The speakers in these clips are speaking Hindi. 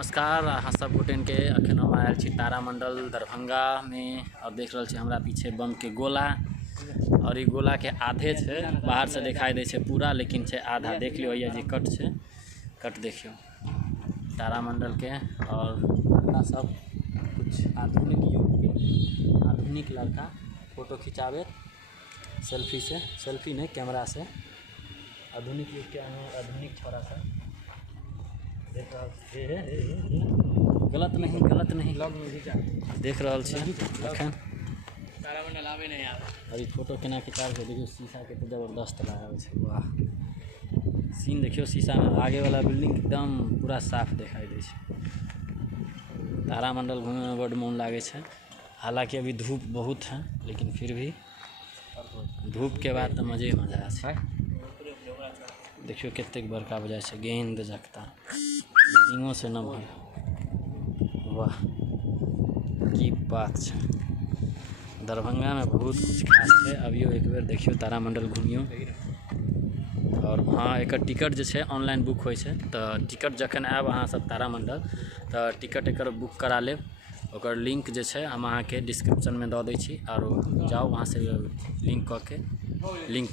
नमस्कार अहाँ सब गोटे के अखन हम आयल छी तारामंडल दरभंगा में और देख रहल छी हमरा पीछे बम के गोला और ये गोला के आधे छे बाहर से दिखाई दे छे पूरा लेकिन छे आधा। देख लियो ये जी कट छे कट देखियो तारामंडल के। और लड़का सब कुछ आधुनिक युग के आधुनिक लड़का फोटो खिंचावे सेल्फी नहीं कैमरा से आधुनिक युग के आधुनिक छोरा सब गलत नहीं देख रहा अखन तारामंडल आवे नहीं यार। अभी फोटो केना खिंचाल के देखियो शीशा के तो जबरदस्त लगावे छे। वाह सीन देखियो शीशा में आगे वाला बिल्डिंग एकदम पूरा साफ दिखाई दे छे। तारामंडल घूमे में बड़ मन लागे छे। हालांकि अभी धूप बहुत है लेकिन फिर भी धूप के बाद तो मजे मजा है। देखियो कितने बड़का वजह से गेंद जगता बिल्डिंगों से न भर। वाह की बात है। दरभंगा में बहुत कुछ खास है। अभियो एक बार देखियो तारामंडल घूमियो। और हाँ एक टिकट जो है ऑनलाइन बुक हो तो टिकट जखन आब अहाँ सब तारामंडल तो टिकट एक बुक करा लेब। ओकर लिंक जो है हम अहाँ के डिस्क्रिप्शन में दे दी छी और जाओ वहाँ से लिंक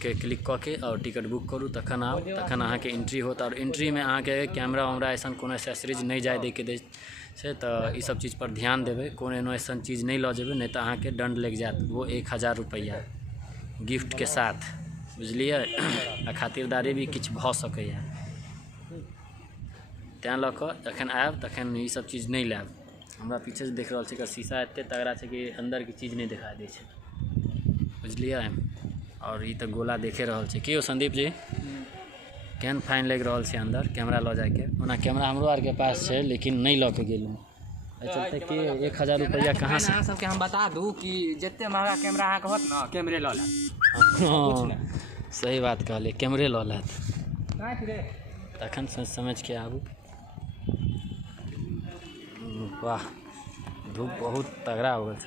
के क्लिक करके और टिकट बुक करूँ तखन आओ तखन अहाँ के एंट्री होता। और एंट्री में अहाँ के कैमरा वैमरा ऐसा कोनो एक्सेसरीज नहीं जाए दे के दे से तो ये सब चीज़ पर ध्यान देवे। कोनो ऐसा चीज़ नहीं ल जेबे नहीं तो अहाँ के दंड लग जात। वो 1000 रुपया गिफ्ट के साथ बुझलिए। आ खातिरदारी भी किछ भ सकैया तैं लऽ कऽ जखन आयब तखन ये सब चीज़ नहीं लायब। हमरा पीछे से देख रहा है शीशा एते तगड़ा है कि अंदर की चीज़ नहीं दिखाई दे बुझलिए। और ये तो गोला देखे रहा है कि संदीप जी केहन फाइन लग रहा है अंदर कैमरा ल जाके। ओना कैमरा हमरो आर के पास है लेकिन नहीं ल के गेलूँ चलते कि 1000 रुपया कहाँ से सबके हम बता दूँ कि जितने महंगा कैमरा अहाँ के होत ना कैमरे ल हाँ सही बात कहले कैमरे ल लेत तखन सोच समझ के आबू। वाह धूप बहुत तगड़ा हो गया।